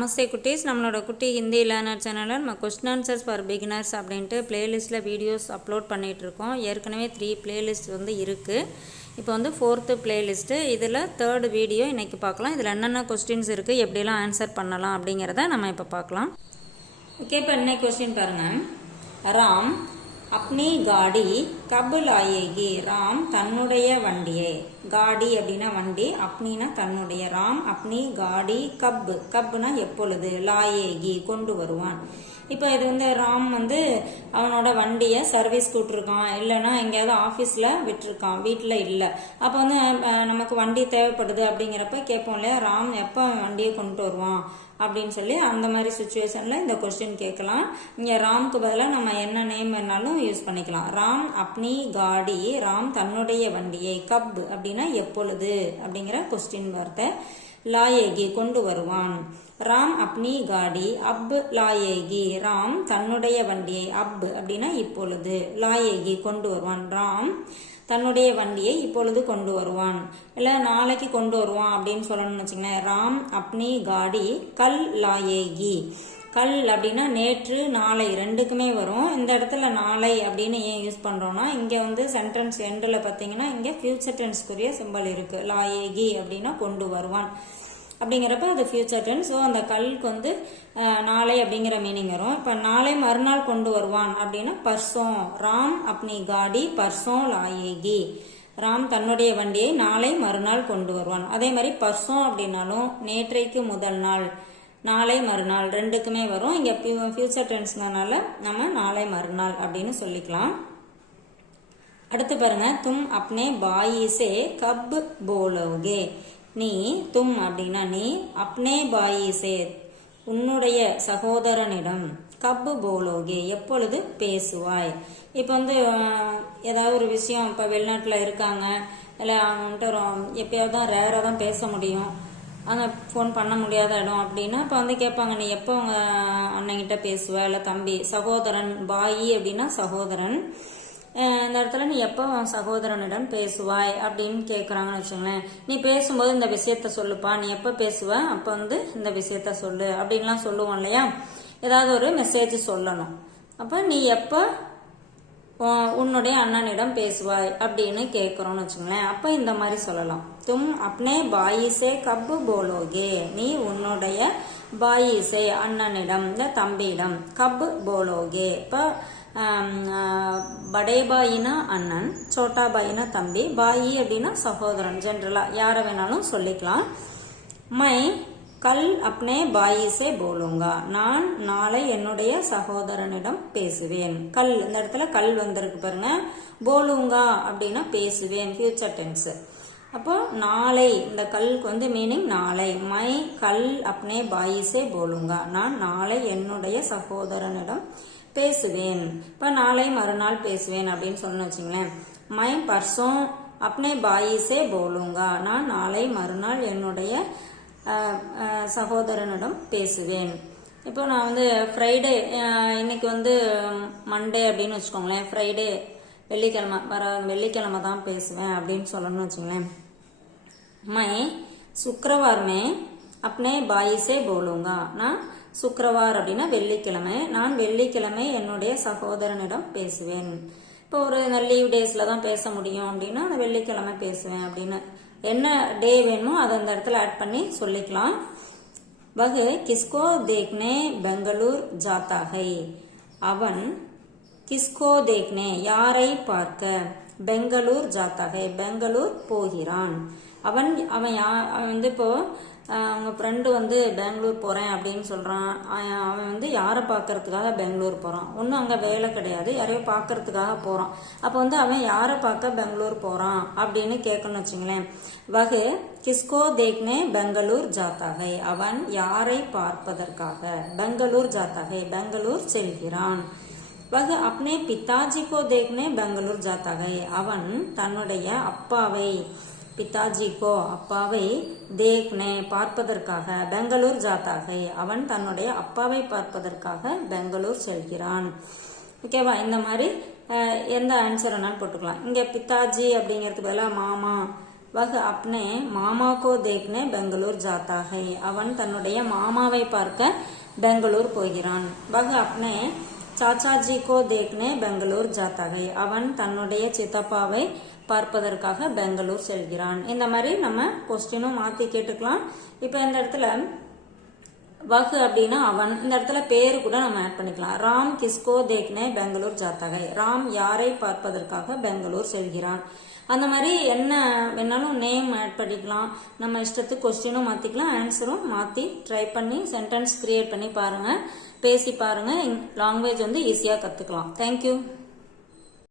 நமஸ்தே குட்டீஸ், நம்மளோட குட்டி ஹிந்தி லேர்னர் சேனலில் நம்ம கொஸ்டின் ஆன்சர்ஸ் ஃபார் பிகினர்ஸ் அப்படின்ட்டு பிளேலிஸ்ட்டில் வீடியோஸ் அப்லோட் பண்ணிகிட்ருக்கோம். ஏற்கனவே 3 பிளேலிஸ்ட் இருக்குது. இப்போ 4th பிளேலிஸ்ட்டு. இதில் 3rd வீடியோ இன்றைக்கி பார்க்கலாம். இதில் என்னென்ன கொஸ்டின்ஸ் இருக்குது, எப்படிலாம் ஆன்சர் பண்ணலாம் அப்படிங்கிறத நம்ம இப்போ பார்க்கலாம். ஓகே, இப்போ இன்னைக்கு கொஸ்டின் பாருங்கள். ராம் அப்னி காடி கப் லாயேகி. ராம் தன்னுடைய வண்டியை, காடி அப்படின்னா வண்டி, அப்னினா தன்னுடைய. ராம் அப்னி காடி கப்னா எப்பொழுது, லாயேகி கொண்டு வருவான். இப்போ இது ராம் அவனோட வண்டியை சர்வீஸ் கூட்டிருக்கான், இல்லைன்னா எங்கேயாவது ஆஃபீஸில் விட்டுருக்கான், வீட்டில் இல்லை. அப்போ நமக்கு வண்டி தேவைப்படுது அப்படிங்கிறப்ப கேட்போம் இல்லையா, ராம் எப்போ வண்டியை கொண்டு வருவான் அப்படின்னு சொல்லி. அந்த மாதிரி சுச்சுவேஷனில் இந்த கொஸ்டின் கேட்கலாம். இங்கே ராம்க்கு பதிலாக நம்ம என்ன நேம் வேணாலும் யூஸ் பண்ணிக்கலாம். ராம் அப்னி காடி, ராம் தன்னுடைய வண்டியை, கப் அப்படின்னா எப்பொழுது அப்படிங்கிற கொஸ்டின் வார்த்தை. லாயேகி கொண்டு வருவான். ராம் அப்னி காடி அப் லாயேகி. ராம் தன்னுடைய வண்டியை, அப் அப்படின்னா இப்பொழுது, லாயேகி கொண்டு வருவான். ராம் தன்னுடைய வண்டியை இப்பொழுது கொண்டு வருவான், இல்லை நாளைக்கு கொண்டு வருவான் அப்படின்னு சொல்லணும்னு வச்சுக்கோங்களேன். ராம் அப்னி காடி கல் லாயேகி. கல் அப்படின்னா நேற்று, நாளை ரெண்டுக்குமே வரும். இந்த இடத்துல நாளை அப்படின்னு ஏன் யூஸ் பண்ணுறோம்னா, இங்கே சென்டென்ஸ் எண்டில் பார்த்தீங்கன்னா இங்கே ஃபியூச்சர் டென்ஸ்க்குரிய சிம்பல் இருக்குது. லாயேகி அப்படின்னா கொண்டு வருவான் அப்படிங்கிறப்ப அது ஃபியூச்சர் டென்ஸ். ஸோ அந்த கல்லுக்கு நாளை அப்படிங்கிற மீனிங் வரும். இப்போ நாளை மறுநாள் கொண்டு வருவான் அப்படின்னா பர்சோம். ராம் அப்னி காடி பர்சோம் லாயேகி. ராம் தன்னுடைய வண்டியை நாளை மறுநாள் கொண்டு வருவான். அதே மாதிரி பர்சோம் அப்படின்னாலும் நேற்றைக்கு முதல் நாள், நாளை மறுநாள் ரெண்டுக்குமே வரும். இங்கே ஃபியூச்சர் டென்ஸ்னால நம்ம நாளை மறுநாள் அப்படின்னு சொல்லிக்கலாம். அடுத்து பாருங்க, தும் அப்னே பாயி சே கப் போலோகே. நீ, தும் அப்படின்னா நீ, அப்னே பாயி சே உன்னுடைய சகோதரனிடம், கப் போலோகே எப்பொழுது பேசுவாய். இப்போ ஏதாவது ஒரு விஷயம், இப்போ வெளிநாட்டில் இருக்காங்க, இல்லை அவங்கள்ட்ட எப்பயாவது தான் ரேராக தான் பேச முடியும், ஆனால் ஃபோன் பண்ண முடியாத இடம் அப்படின்னா இப்போ கேட்பாங்க, நீ எப்போ உங்கள் அண்ணங்கிட்ட பேசுவ, இல்லை தம்பி, சகோதரன். பாயி அப்படின்னா சகோதரன். இந்த இடத்துல நீ எப்போ சகோதரனிடம் பேசுவாய் அப்படின்னு கேட்குறாங்கன்னு வச்சுங்களேன். நீ பேசும்போது இந்த விஷயத்த சொல்லுப்பா, நீ எப்போ பேசுவ அப்போ இந்த விஷயத்த சொல்லு அப்படின்லாம் சொல்லுவோம் இல்லையா. ஏதாவது ஒரு மெசேஜ் சொல்லணும். அப்போ நீ எப்போ உன்னுடைய அண்ணனிடம் பேசுவாய் அப்படின்னு கேட்குறோன்னு வச்சுங்களேன். அப்போ இந்த மாதிரி சொல்லலாம். தும் அப்னே பாயிசே கப் போலோகே. நீ உன்னுடைய பாயிசே அண்ணனிடம், இந்த தம்பியிடம், கப் போலோகே. இப்போ படே பாயினா அண்ணன், சோட்டா பாயினா தம்பி, பாயி அப்படின்னா சகோதரன். ஜென்ரலாக யாரை வேணாலும் சொல்லிக்கலாம். மை கல் அப்னே பாயி சே போலுங்கா. நான் நாளை என்னுடைய சகோதரனிடம் பேசுவேன். கல், இந்த இடத்துல கல் வந்திருக்கு பாருங்க. போலுங்கா அப்படின்னா பேசுவேன், ஃபியூச்சர் டென்ஸ். அப்போ நாளை, இந்த கல்லுக்கு மீனிங் நாளை. மை கல் அப்னே பாயி சே போலுங்கா. நான் நாளை என்னுடைய சகோதரனிடம் பேசுவேன். இப்போ நாளை மறுநாள் பேசுவேன் அப்படின்னு சொன்னு வச்சுங்களேன். மை பர்சோம் அப்னே பாயி சே போலுங்கா. நான் நாளை மறுநாள் என்னுடைய சகோதரனிடம் பேசுவேன். இப்போ நான் ஃப்ரைடே, இன்னைக்கு மண்டே அப்படின்னு வச்சுக்கோங்களேன். ஃப்ரைடே வெள்ளிக்கிழமை, வர வெள்ளிக்கிழமை தான் பேசுவேன் அப்படின்னு சொல்லணும்னு வச்சுங்களேன். மை சுக்கிரவார் மே அப்னே பாயி சே போலுங்கா. நான் சுக்கிரவார் அப்படின்னா வெள்ளிக்கிழமை, நான் வெள்ளிக்கிழமை என்னுடைய சகோதரனிடம் பேசுவேன். இப்போ ஒரு லீவ் டேஸில் தான் பேச முடியும் அப்படின்னா அந்த வெள்ளிக்கிழமை பேசுவேன் அப்படின்னு என்ன டே வேணுமோ அதை அந்த இடத்துல ஆட் பண்ணி சொல்லிக்கலாம். வகு கிஸ்கோ தேக்னே பெங்களூர் ஜாத்தா ஹை. அவன் கிஸ்கோ தேக்னே யாரை பார்க்க, பெங்களூர் ஜாத்தா ஹை பெங்களூர் போகிறான். அவன் இப்போ அவங்க ஃப்ரெண்டு பெங்களூர் போகிறேன் அப்படின்னு சொல்கிறான். அவன் யாரை பார்க்கறதுக்காக பெங்களூர் போகிறான். ஒன்றும் அங்கே வேலை கிடையாது, யாரையோ பார்க்கறதுக்காக போகிறான். அப்போ அவன் யாரை பார்க்க பெங்களூர் போகிறான் அப்படின்னு கேட்கணும்னு வச்சுங்களேன். வகு கிஸ்கோ தேக்னே பெங்களூர் ஜாத்தாகை. அவன் யாரை பார்ப்பதற்காக பெங்களூர் ஜாத்தாகை பெங்களூர் செல்கிறான். வகு அப்னே பிதாஜிக்கோ தேக்னே பெங்களூர் ஜாத்தாகை. அவன் தன்னுடைய அப்பாவை, பிதாஜிக்கோ அப்பாவை, தேக்னே பார்ப்பதற்காக, பெங்களூர் ஜாத்தாகை அவன் தன்னுடைய அப்பாவை பார்ப்பதற்காக பெங்களூர் செல்கிறான். ஓகேவா. இந்த மாதிரி எந்த ஆன்சர் வேணாலும் போட்டுக்கலாம். இங்கே பிதாஜி அப்படிங்கிறதுக்கு பதிலாக மாமா, वह अपने मामा को देखने பெங்களூர் जाता है. அவன் தன்னுடைய மாமாவை பார்க்க பெங்களூர் போகிறான். वह अपने चाचाजी को देखने பெங்களூர் जाता है. அவன் தன்னுடைய சித்தப்பாவை பார்ப்பதற்காக பெங்களூர் செல்கிறான். இந்த மாதிரி நம்ம கொஸ்டினும் மாத்தி கேட்டுக்கலாம். இப்போ இந்த இடத்துல வகு அப்படின்னா அவன், இந்த இடத்துல பேரு கூட நம்ம ஆட் பண்ணிக்கலாம். ராம் கிஸ்கோ தேக்னே பெங்களூர் ஜாத்தகை. ராம் யாரை பார்ப்பதற்காக பெங்களூர் செல்கிறான். அந்த மாதிரி என்ன வேணாலும் நேம் ஆட் பண்ணிக்கலாம். நம்ம இஷ்டத்துக்கு கொஸ்டினும் மாற்றிக்கலாம், ஆன்சரும் மாற்றி ட்ரை பண்ணி சென்டென்ஸ் கிரியேட் பண்ணி பாருங்கள், பேசி பாருங்கள். லாங்குவேஜ் வந்து ஈஸியாக கற்றுக்கலாம். தேங்க்யூ.